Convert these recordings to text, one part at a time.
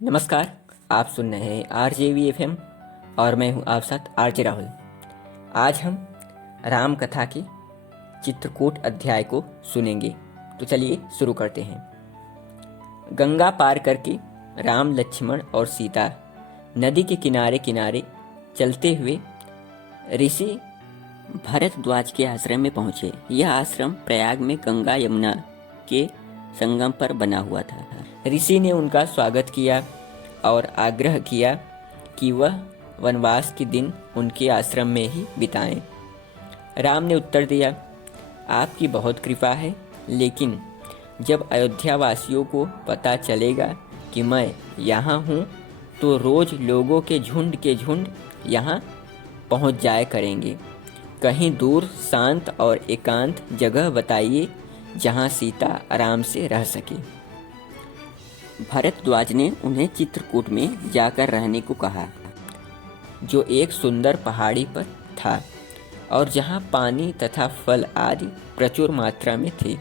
नमस्कार। आप सुन रहे हैं RJVFM और मैं हूं आप साथ RJ राहुल। आज हम राम कथा के चित्रकूट अध्याय को सुनेंगे। तो चलिए शुरू करते हैं। गंगा पार करके राम, लक्ष्मण और सीता नदी के किनारे किनारे चलते हुए ऋषि भरद्वाज के आश्रम में पहुँचे। यह आश्रम प्रयाग में गंगा यमुना के संगम पर बना हुआ था। ऋषि ने उनका स्वागत किया और आग्रह किया कि वह वनवास के दिन उनके आश्रम में ही बिताएं। राम ने उत्तर दिया, आपकी बहुत कृपा है, लेकिन जब अयोध्या वासियों को पता चलेगा कि मैं यहाँ हूँ तो रोज़ लोगों के झुंड यहाँ पहुँच जाया करेंगे। कहीं दूर शांत और एकांत जगह बताइए जहाँ सीता आराम से रह सके। भरद्वाज ने उन्हें चित्रकूट में जाकर रहने को कहा, जो एक सुंदर पहाड़ी पर था और जहाँ पानी तथा फल आदि प्रचुर मात्रा में थे।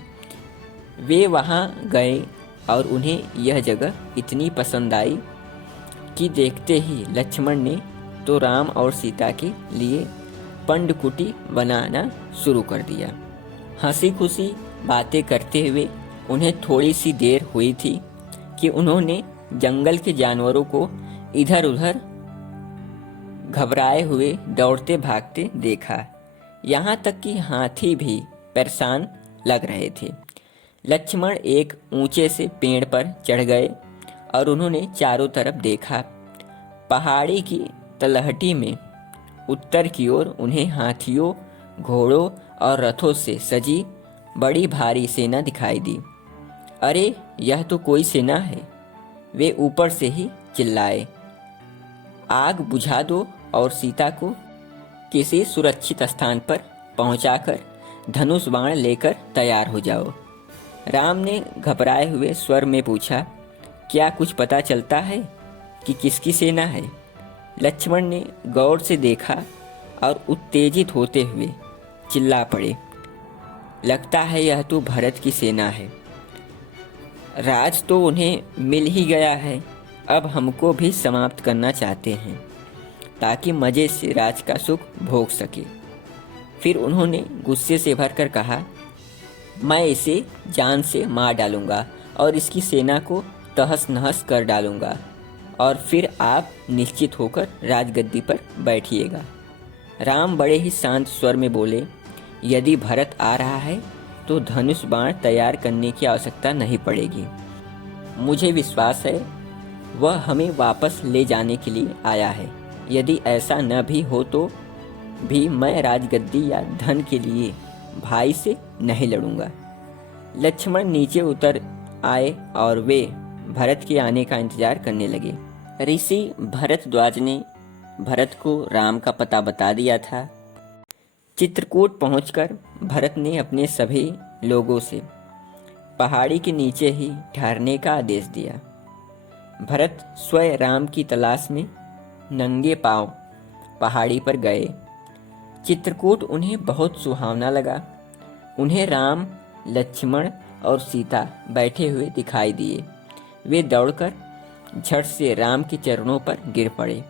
वे वहाँ गए और उन्हें यह जगह इतनी पसंद आई कि देखते ही लक्ष्मण ने तो राम और सीता के लिए पंडकुटी बनाना शुरू कर दिया। हंसी खुशी बातें करते हुए उन्हें थोड़ी सी देर हुई थी कि उन्होंने जंगल के जानवरों को इधर उधर घबराए हुए दौड़ते भागते देखा। यहाँ तक कि हाथी भी परेशान लग रहे थे। लक्ष्मण एक ऊंचे से पेड़ पर चढ़ गए और उन्होंने चारों तरफ देखा। पहाड़ी की तलहटी में उत्तर की ओर उन्हें हाथियों, घोड़ों और रथों से सजी बड़ी भारी सेना दिखाई दी। अरे, यह तो कोई सेना है, वे ऊपर से ही चिल्लाए। आग बुझा दो और सीता को किसी सुरक्षित स्थान पर पहुंचाकर धनुष बाण लेकर तैयार हो जाओ। राम ने घबराए हुए स्वर में पूछा, क्या कुछ पता चलता है कि किसकी सेना है? लक्ष्मण ने गौर से देखा और उत्तेजित होते हुए चिल्ला पड़े, लगता है यह तो भरत की सेना है। राज तो उन्हें मिल ही गया है, अब हमको भी समाप्त करना चाहते हैं ताकि मज़े से राज का सुख भोग सके। फिर उन्होंने गुस्से से भरकर कहा, मैं इसे जान से मार डालूंगा और इसकी सेना को तहस नहस कर डालूंगा और फिर आप निश्चित होकर राजगद्दी पर बैठिएगा। राम बड़े ही शांत स्वर में बोले, यदि भरत आ रहा है तो धनुष बाण तैयार करने की आवश्यकता नहीं पड़ेगी। मुझे विश्वास है वह हमें वापस ले जाने के लिए आया है। यदि ऐसा न भी हो तो भी मैं राजगद्दी या धन के लिए भाई से नहीं लड़ूंगा। लक्ष्मण नीचे उतर आए और वे भरत के आने का इंतजार करने लगे। ऋषि भरद्वाज ने भरत को राम का पता बता दिया था। चित्रकूट पहुंचकर भरत ने अपने सभी लोगों से पहाड़ी के नीचे ही ठहरने का आदेश दिया। भरत स्वयं राम की तलाश में नंगे पांव पहाड़ी पर गए। चित्रकूट उन्हें बहुत सुहावना लगा। उन्हें राम, लक्ष्मण और सीता बैठे हुए दिखाई दिए। वे दौड़कर झट से राम के चरणों पर गिर पड़े,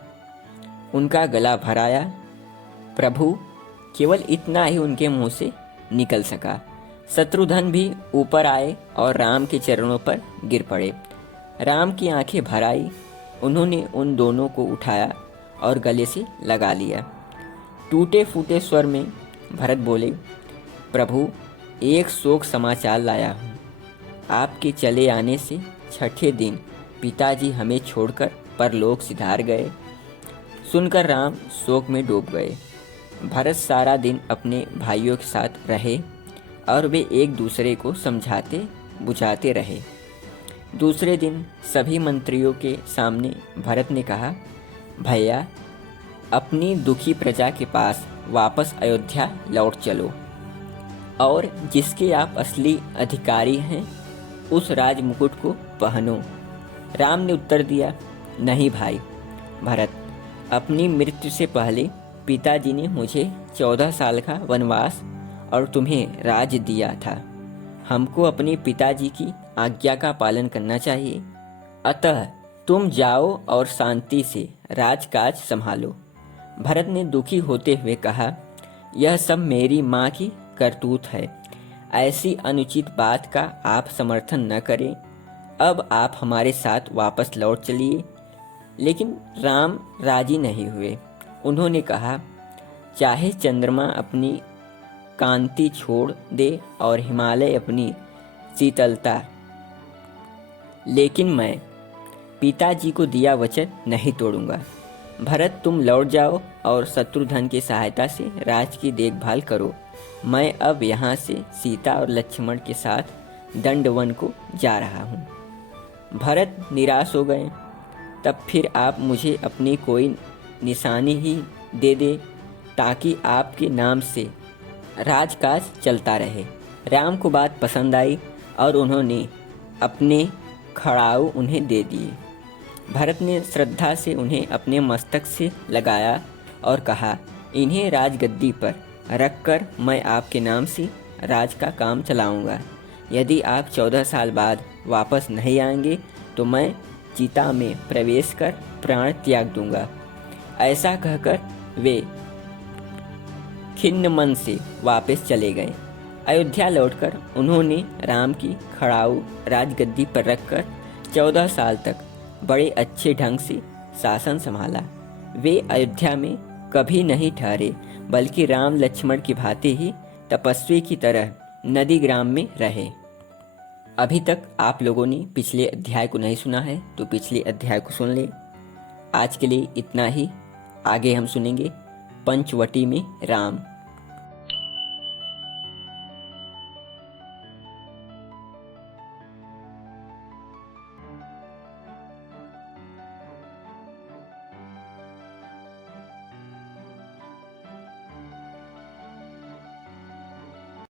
उनका गला भराया। प्रभु, केवल इतना ही उनके मुंह से निकल सका। शत्रुघ्न भी ऊपर आए और राम के चरणों पर गिर पड़े। राम की आंखें भर आई। उन्होंने उन दोनों को उठाया और गले से लगा लिया। टूटे फूटे स्वर में भरत बोले, प्रभु, एक शोक समाचार लाया हूँ। आपके चले आने से छठे दिन पिताजी हमें छोड़कर परलोक सिधार गए। सुनकर राम शोक में डूब गए। भरत सारा दिन अपने भाइयों के साथ रहे और वे एक दूसरे को समझाते बुझाते रहे। दूसरे दिन सभी मंत्रियों के सामने भरत ने कहा, भैया, अपनी दुखी प्रजा के पास वापस अयोध्या लौट चलो और जिसके आप असली अधिकारी हैं उस राज मुकुट को पहनो। राम ने उत्तर दिया, नहीं भाई भरत, अपनी मृत्यु से पहले पिताजी ने मुझे 14 साल का वनवास और तुम्हें राज दिया था। हमको अपने पिताजी की आज्ञा का पालन करना चाहिए। अतः तुम जाओ और शांति से राजकाज संभालो। भरत ने दुखी होते हुए कहा, यह सब मेरी माँ की करतूत है। ऐसी अनुचित बात का आप समर्थन न करें। अब आप हमारे साथ वापस लौट चलिए। लेकिन राम राजी नहीं हुए। उन्होंने कहा, चाहे चंद्रमा अपनी कांति छोड़ दे और हिमालय अपनी शीतलता, लेकिन मैं पिताजी को दिया वचन नहीं तोड़ूंगा। भरत, तुम लौट जाओ और शत्रुघ्न की सहायता से राज की देखभाल करो। मैं अब यहाँ से सीता और लक्ष्मण के साथ दंडवन को जा रहा हूँ। भरत निराश हो गए। तब फिर आप मुझे अपनी कोई निशानी ही दे दे ताकि आपके नाम से राजकाज चलता रहे। राम को बात पसंद आई और उन्होंने अपने खड़ाऊ उन्हें दे दिए। भरत ने श्रद्धा से उन्हें अपने मस्तक से लगाया और कहा, इन्हें राजगद्दी पर रखकर मैं आपके नाम से राज का काम चलाऊंगा। यदि आप 14 साल बाद वापस नहीं आएंगे तो मैं चिता में प्रवेश कर प्राण त्याग दूंगा। ऐसा कहकर वे खिन्न मन से वापस चले गए। अयोध्या लौटकर उन्होंने राम की खड़ाऊ राजगद्दी पर रखकर 14 साल तक बड़े अच्छे ढंग से शासन संभाला। वे अयोध्या में कभी नहीं ठहरे, बल्कि राम लक्ष्मण की भांति ही तपस्वी की तरह नदी ग्राम में रहे। अभी तक आप लोगों ने पिछले अध्याय को नहीं सुना है तो पिछले अध्याय को सुन ले। आज के लिए इतना ही। आगे हम सुनेंगे पंचवटी में राम।